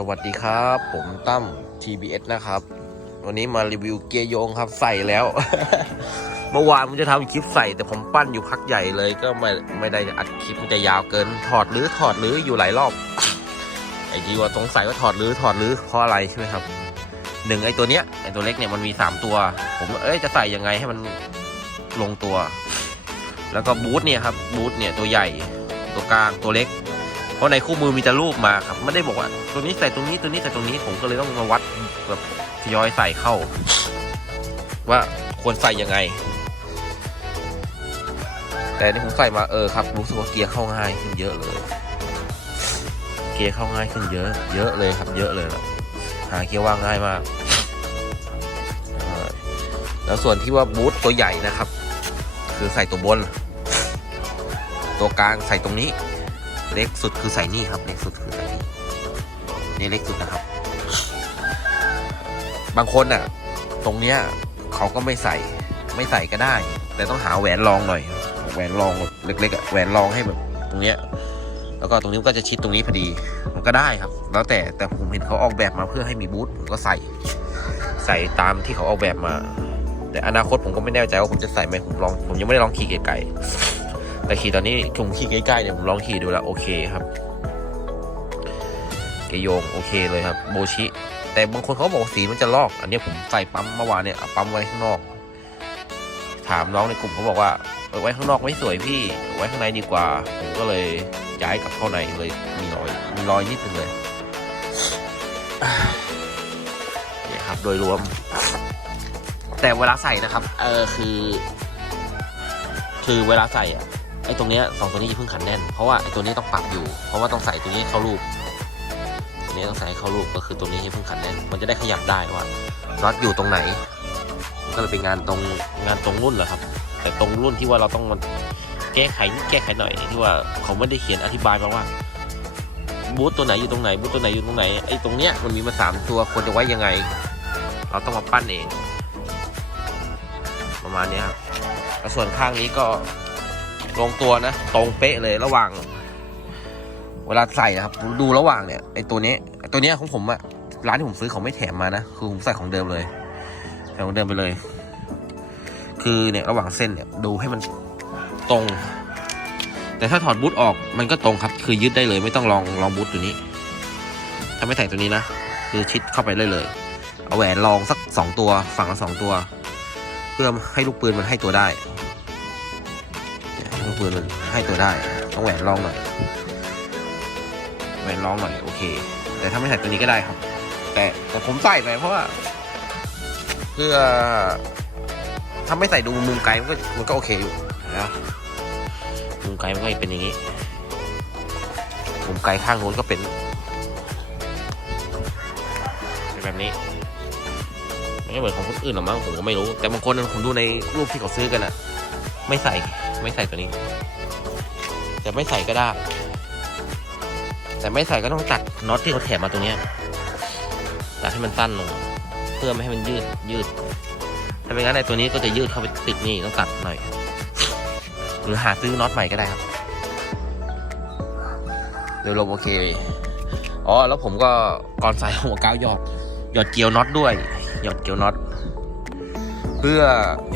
สวัสดีครับ ผมตั้ม TBS นะครับ วันนี้มารีวิวเกียร์โยงครับใส่แล้ว เมื่อวานผมจะทำคลิปใส่ แต่ผมปั้นอยู่พักใหญ่เลยก็ไม่ไม่ได้อัดคลิปมันจะยาวเกิน ถอดหรือถอดหรืออยู่หลายรอบ ไอ้ที่ว่าสงสัยว่าถอดหรือถอดหรือเพราะอะไรใช่ไหมครับหนึ่งไอ้ตัวเนี้ยไอ้ตัวเล็กเนี่ยมันมีสามตัว ผมเอ้ยจะใส่ยังไงให้มันลงตัว แล้วก็บูทเนี่ยครับบูทเนี่ยตัวใหญ่ ตัวกลางตัวเล็ก เพราะในคู่มือมีแต่รูปมาครับไม่ได้บอกว่าตัวนี้ใส่ตรงนี้ตัวนี้ใส่ตรงนี้ผมก็เลยต้องมาวัดแบบทยอยใส่เข้า ว่าควรใส่ยังไง แต่นี่ผมใส่มาเออครับรู้สึกว่าเกียร์เข้าง่ายขึ้นเยอะเลย เกียร์เข้าง่ายขึ้นเยอะ เยอะเลยครับ เยอะเลยแบบหาเกียร์ว่างง่ายมากแล้วส่วนที่ว่าบูทตัวใหญ่นะครับ คือใส่ตัวบน ตัวกลางใส่ตรงนี้ เล็กสุดคือใส่นี่ครับ เล็กสุดคือใส่นี่นี่เล็กสุดนะครับ บางคนอะ ตรงเนี้ยเขาก็ไม่ใส่ไม่ใส่ก็ได้ แต่ต้องหาแหวนรองหน่อย แหวนรองเล็กๆอะแหวนรองให้แบบตรงเนี้ยแล้วก็ตรงนี้ก็จะชิดตรงนี้พอดี มันก็ได้ครับ แล้วแต่แต่ผมเห็นเขาออกแบบมาเพื่อให้มีบูทผมก็ใส่ ใส่ตามที่เขาออกแบบมา แต่อนาคตผมก็ไม่แน่ใจว่าผมจะใส่ไหมผมลอง ผมยังไม่ได้ลองขี่ไกลๆ แต่ขี่ตอนนี้ผมขี่ใกล้ๆเนี่ยผมลองขี่ดูแล้วโอเคครับเกยโยงโอเคเลยครับ โบชิ แต่บางคนเขาบอกสีมันจะลอก อันนี้ผมใส่ปั๊มเมื่อวานเนี่ยปั๊มไว้ข้างนอก ถามน้องในกลุ่มเขาบอกว่าไว้ข้างนอกไม่สวยพี่ ไว้ข้างในดีกว่า ผมก็เลยย้ายกลับเข้าในเลยมีรอยมีรอยนิดนึงเลยนี่ยครับโดยรวม แต่เวลาใส่นะครับ เออคือ คือเวลาใส่อะ ไอ้ตรงเนี้ยสองตัวนี้อย่าเพิ่งขันแน่น เพราะว่าไอ้ตัวนี้ต้องปรับอยู่ เพราะว่าต้องใส่ตัวนี้เข้ารูปตัวนี้ต้องใส่ให้เข้ารูปก็คือตัวนี้ให้เพิ่งขันแน่น มันจะได้ขยับได้ว่าน็อตอยู่ตรงไหน ก็เลยเป็นงานตรงงานตรงรุ่นแหละครับ แต่ตรงรุ่นที่ว่าเราต้องมาแก้ไขแก้ไขหน่อยที่ว่าเขาไม่ได้เขียนอธิบายมาว่าบูธตัวไหนอยู่ตรงไหนบูธตัวไหนอยู่ตรงไหนไอ้ตรงเนี้ยมันมีมาสามตัวควรจะไว้ยังไง เราต้องมาปั้นเอง ประมาณนี้ครับส่วนข้างนี้ก็ ลงตัวนะ ตรงเป๊ะเลยระหว่าง เวลาใส่นะครับ ดูระหว่างเนี่ยไอตัวนี้ไอตัวนี้ของผมอะร้านที่ผมซื้อเขาไม่แถมมานะ คือผมใส่ของเดิมเลยใส่ของเดิมไปเลย คือเนี่ยระหว่างเส้นเนี่ยดูให้มันตรง แต่ถ้าถอดบูทออกมันก็ตรงครับ คือยึดได้เลย ไม่ต้องลองลองบูทตัวนี้ ถ้าไม่ใส่ตัวนี้นะคือชิดเข้าไปเลยเลย เอาแหวนลองสักสองตัวฝั่งละสองตัว เพื่อให้ลูกปืนมันให้ตัวได้ ปืนมันให้ตัวได้ ต้องแหวนลองหน่อย แหวนลองหน่อยโอเค แต่ถ้าไม่ใส่ตัวนี้ก็ได้ครับ แต่แต่ผมใส่ไปเพราะว่าเพื่อถ้าไม่ใส่ดูมุมไกลมันก็มันก็โอเคอยู่นะมุมไกลมันก็เป็นอย่างนี้ มุมไกลข้างโน้นก็เป็นเป็นแบบนี้ไม่เหมือนของคนอื่นหรอมั้งผมก็ไม่รู้ แต่บางคนผมดูในรูปที่เขาซื้อกันอะไม่ใส่ ไม่ใส่ตัวนี้ แต่ไม่ใส่ก็ได้ แต่ไม่ใส่ก็ต้องตัดน็อตที่เขาแถมมาตรงเนี้ยตัดให้มันสั้นลง เพื่อไม่ให้มันยืดยืด ถ้าเป็นงั้นในตัวนี้ก็จะยืดเข้าไปติดนี่ต้องตัดหน่อย หรือหาซื้อน็อตใหม่ก็ได้ครับเดี๋ยวลมโอเคอ๋อแล้วผมก็ก่อนใส่หัวก้าวหยอดหยอดเกลียวน็อตด้วย หยอดเกลียวน็อตเพื่อ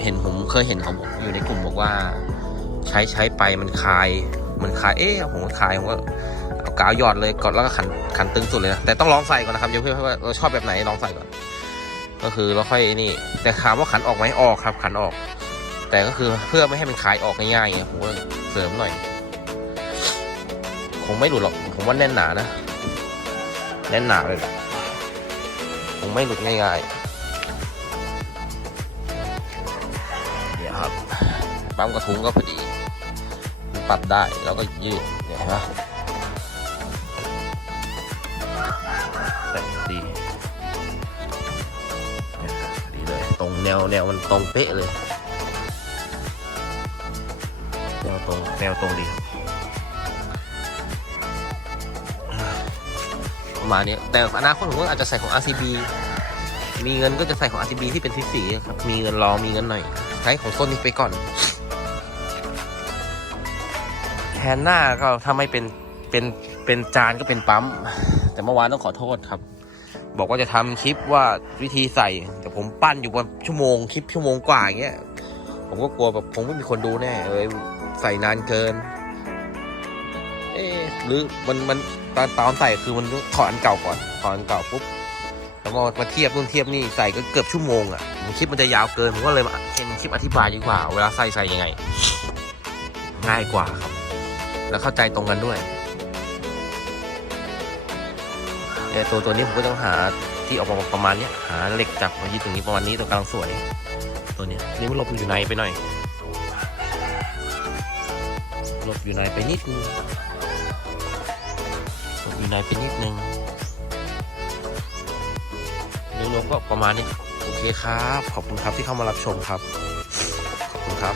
เห็นผมเคยเห็นเขาบอกอยู่ในกลุ่มบอกว่า ใช้ใช้ไปมันคาย มันคาย เอ๊ะผมคายผมก็เอากาวหยอดเลยก่อนแล้วก็ขันขันตึงสุดเลยนะแต่ต้องลองใส่ก่อนนะครับเดี๋ยวเพื่อว่าเราชอบแบบไหนลองใส่ก่อน ก็คือเราค่อยนี่ แต่ถามว่าขันออกไหมออกครับ ขันออก แต่ก็คือเพื่อไม่ให้มันคายออกง่ายๆไงผมก็เสริมหน่อย คงไม่หลุดหรอกผมว่าแน่นหนานะแน่นหนาเลยแหละคงไม่หลุดง่ายๆเนี่ยครับปั๊มกระทุ้งก็พอดี ปรับได้แล้วก็ยืดเนี่ยเห็นไหมแต่ดีดีเลยตรงแนวแนวมันตรงเป๊ะเลย แนวตรงแนวตรงดีครับประมาณนี้แต่อนาคตผมก็อาจจะใส่ของ RCB มีเงินก็จะใส่ของ RCB ที่เป็นสีๆครับ มีเงินรอมีเงินหน่อย ใช้ของโซนิกไปก่อนแทนหน้าก็ถ้าไม่เป็นเป็นเป็นจานก็เป็นปั๊ม แต่เมื่อวานต้องขอโทษครับ บอกว่าจะทำคลิปว่าวิธีใส่ แต่ผมปั้นอยู่ประมาณชั่วโมงคลิปชั่วโมงกว่าอย่างเงี้ยผมก็กลัวแบบคงไม่มีคนดูแน่เลยใส่นานเกิน เอ๊หรือมันมันตอนตอนใส่คือมันถอดอันเก่าก่อนถอดอันเก่าปุ๊บแล้วมามาเทียบนู่นเทียบนี่ใส่ก็เกือบชั่วโมงอะผมคลิปมันจะยาวเกินผมก็เลยมาเป็นคลิปอธิบายดีกว่า เวลาใส่ใส่ยังไง ง่ายกว่าครับ แล้วเข้าใจตรงกันด้วยแต่ตัวตัวนี้ผมก็ต้องหาที่ออกมาประมาณเนี้ยหาเหล็กจับมายืดตรงนี้ประมาณนี้ตัวกลังสวย ตัวเนี้ยนี่มันหลบอยู่ในไปหน่อยหลบอยู่ในไปนิดนึงหลบอยู่ในไปนิดนึงรวมๆก็ประมาณนี้โอเคครับ ขอบคุณครับที่เข้ามารับชมครับ ขอบคุณครับ